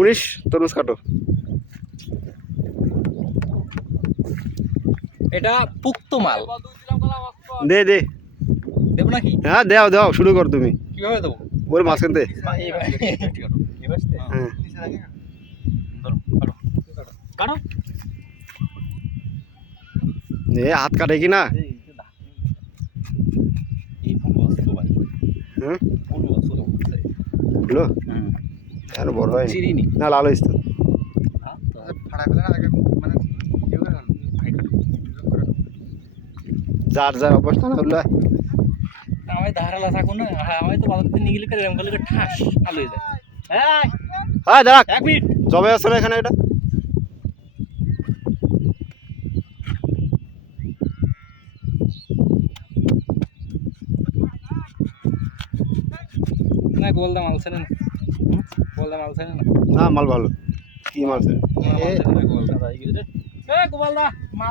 19 তরমুজ কাটো। এটা পুক্ত মাল। দে দে দেব নাকি? হ্যাঁ দাও দাও, শুরু কর তুমি। কিভাবে দেবো? ওর মাঝখান থেকে। হ্যাঁ কাটো। এ হাত কাটে কি না? এই ফুল বস্তু ভাই। হ্যাঁ ফুল বস্তু হলো কেন বড় হয় চিরিনি না, লাল হইছে তো। যার যার অবস্থা না হলো। আমি ধারালা থাকুন না, আমি তো বাজার থেকে নিয়ে গেলে এরকম করলে ঠাস আলু হয়ে যায়। হ্যাঁ দাঁড়া, 1 মিনিট। জবে আছে না এখানে এটা? না গোলদা মাল ছেড়ে না, গোলদা মাল ছেড়ে না, না মাল ভালো। কি মাল আছে? গোলদা গোলদা গোলদা